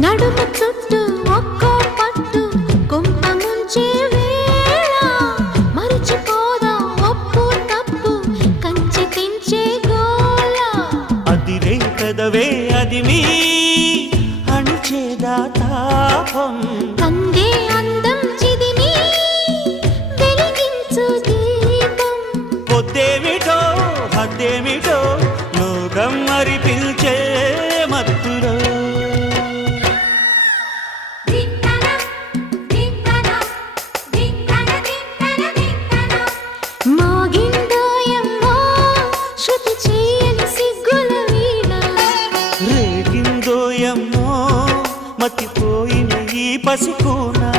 నడుము చుట్టూ ఒక్కో పట్టు కొంప ముంచే వేళ. మరచిపోదా ఒప్పు తప్పు కంచి తెంచే అదిరే పెదవే అది మీ అణిచేదా తాపం కందే అందం చిదిమి వెలిగించు దీపం. పొద్దేమిటో హద్దేమిటో లోకం మరి రేగిందో మతిపోయిన ఈ పసికూనా?